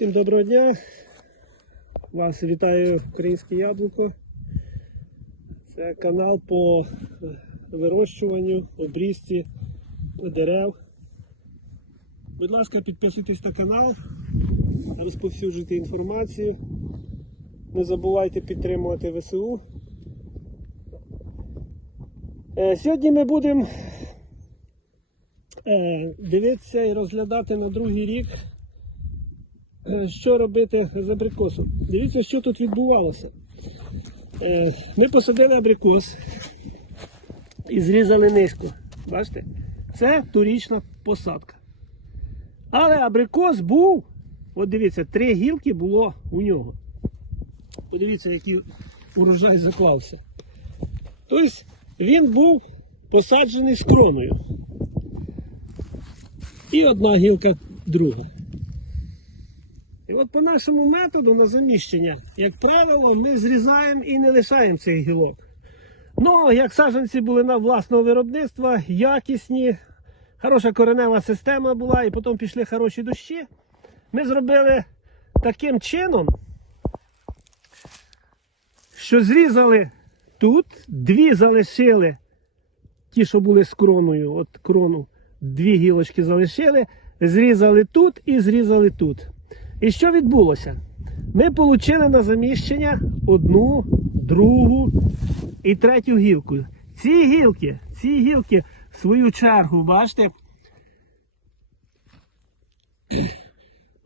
Всім доброго дня. Вас вітає Українське Яблуко. Це канал по вирощуванню, обрізці дерев. Будь ласка, підписуйтесь на канал, розповсюджуйте інформацію. Не забувайте підтримувати ВСУ. Е, Сьогодні ми будемо е, дивитися і розглядати на другий рік Е, що робити з абрикосом. Дивіться, що тут відбувалося. Е, Ми посадили абрикос і зрізали низько. Бачите? Це турічна посадка. Але абрикос був, от дивіться, три гілки було у нього. Подивіться, який урожай заклався. Тобто він був посаджений з. І одна гілка друга. От по нашому методу на заміщення, як правило, ми зрізаємо і не лишаємо цих гілок. Ну, як саджанці були на власного виробництва, якісні, хороша коренева система була, і потім пішли хороші дощі. Ми зробили таким чином, що зрізали тут, дві залишили, ті, що були з кроною, от крону, дві гілочки залишили, зрізали тут і зрізали тут. І що відбулося? Ми отримали на заміщення одну, другу і третю гілку. Ці гілки, ці гілки, в свою чергу, бачите,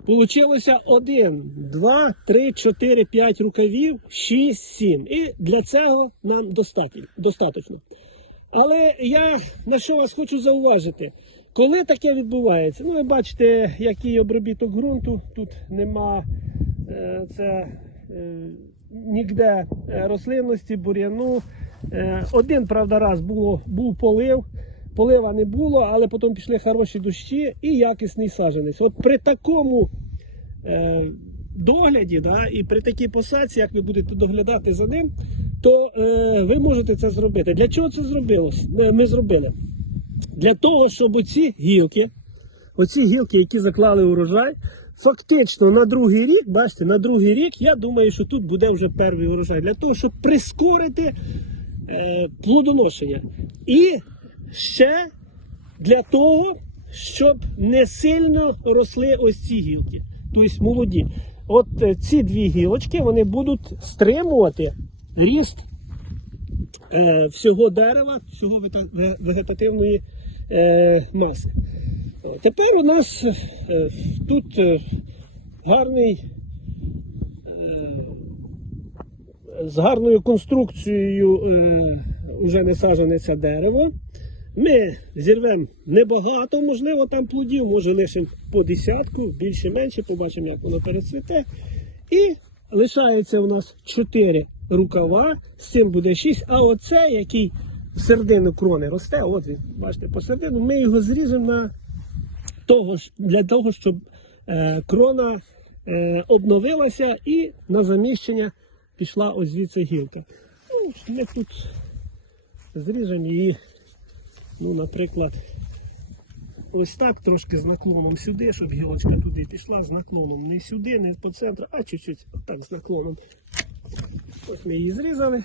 Получилося 1, 2, 3, 4, 5 рукавів, 6, 7. І для цього нам достатньо. Але я на що вас хочу зауважити, коли таке відбувається, ну ви бачите, який обробіток ґрунту, тут нема е, це е, ніде е, рослинності, бур'яну. Один, правда, раз було, був полив, полива не було, але потім пішли хороші дощі і якісний саджанець. От при такому догляді, да, і при такій посадці, як ви будете доглядати за ним, то е, ви можете це зробити. Для чого це зробилось? Ми зробили? Для того, щоб оці гілки, оці гілки, які заклали урожай, фактично на другий рік, бачите, на другий рік, я думаю, що тут буде вже перший урожай. Для того, щоб прискорити е, плодоношення. І ще для того, щоб не сильно росли ось ці гілки, тобто молоді. От е, ці дві гілочки вони будуть стримувати ріст е, всього дерева, всього вегетативної маси. Тепер у нас е, тут е, гарний е, з гарною конструкцією е, вже не саджене це дерево. Ми зірвемо небагато, можливо, там плодів, може лише по десятку, більше-менше, побачимо, як воно перецвіте. І лишається у нас 4 рукава, з цим буде 6. А оце, який в крони росте, от бачите, посередину, ми його зріжемо на того, для того, щоб е, крона е, обновилася і на заміщення пішла ось звідси гілка. Ну, ми тут зріжемо її, ну, наприклад, ось так трошки з наклоном сюди, щоб гілочка туди пішла, з наклоном не сюди, не по центру, а чуть-чуть так з наклоном. Ось ми її зрізали.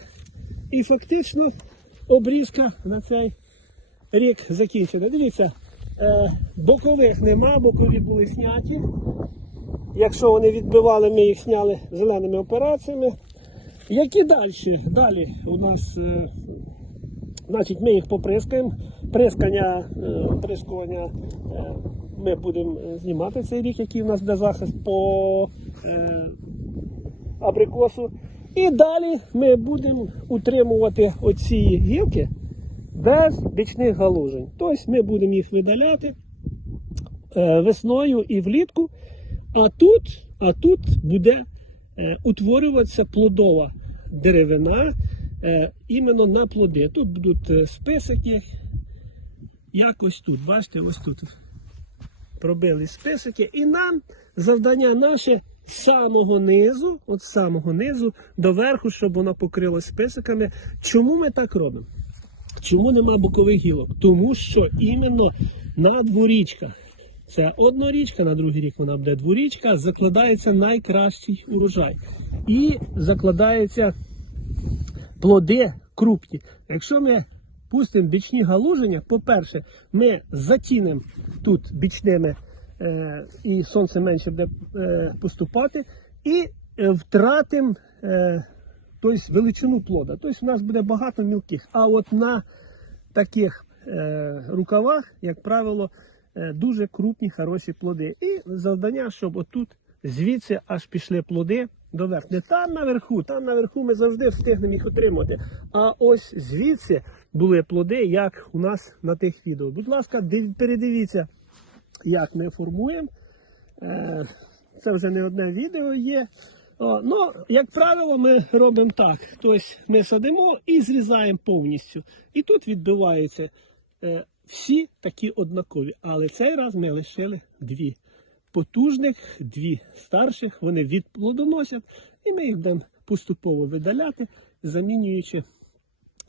І фактично обрізка на цей рік закінчена. Дивіться, е, бокових нема, бокові були зняті. Якщо вони відбивали, ми їх зняли зеленими операціями. Які далі? Далі у нас е, Значить, ми їх поприскаємо. Прискання, е, прискування ми будемо знімати цей рік, який у нас буде захист по абрикосу. І далі ми будемо утримувати оці гілки без бічних галужень. Тобто ми будемо їх видаляти е, весною і влітку. А тут, а тут буде е, утворюватися плодова деревина е, іменно на плоди. Тут будуть списики, якось тут. Бачите, ось тут пробили списики. І нам завдання наше самого низу, от самого низу до верху, щоб воно покрилось списиками. Чому ми так робимо? Чому нема бокових гілок? Тому що іменно на дворічках це однорічка, на другий рік вона буде дворічка, закладається найкращий урожай. І закладаються плоди крупні. Якщо ми пустимо бічні галуження, по-перше, ми затінемо тут бічними і сонце менше буде е, поступати, і е, втратимо тобто величину плода. Тобто у нас буде багато мілких. А от на таких рукавах, як правило, дуже крупні, хороші плоди. І завдання, щоб отут звідси аж пішли плоди доверх. Не там наверху, там наверху ми завжди встигнемо їх отримати. А ось звідси були плоди, як у нас на тих відео. Будь ласка, передивіться, як ми формуємо. Е, Це вже не одне відео є. Ну, як правило, ми робимо так. Тобто ми садимо і зрізаємо повністю. І тут відбиваються е, всі такі однакові. Але цей раз ми лишили дві потужних, дві старших. Вони відплодоносять, і ми їх будемо поступово видаляти, замінюючи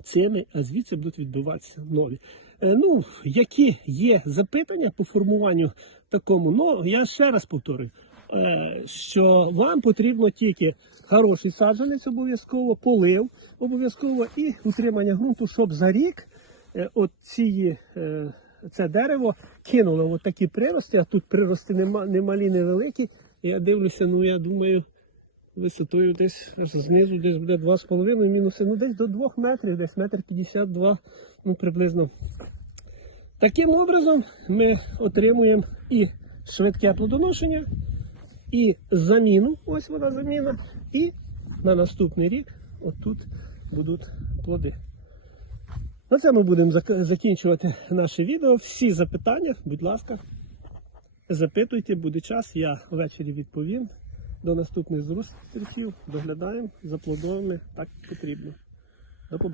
цими, а звідси будуть відбуватися нові. Е, Ну, які є запитання по формуванню такому, ну я ще раз повторюю, е, що вам потрібно тільки хороший саджанець обов'язково, полив обов'язково і утримання ґрунту, щоб за рік е, от ці, це дерево кинуло от такі прирости, а тут прирости нема, немалі, невеликі. Я дивлюся, ну я думаю, висотою десь аж знизу десь буде 2,5 мінуси, ну десь до 2 метрів, десь метр 52, ну приблизно. Таким образом ми отримуємо і швидке плодоношення, і заміну, ось вона заміна, і на наступний рік отут будуть плоди. На ми будемо закінчувати наше відео. Всі запитання, будь ласка, запитуйте, буде час, я ввечері відповім. До наступних зустрічей. Доглядаємо за плодовими так потрібно.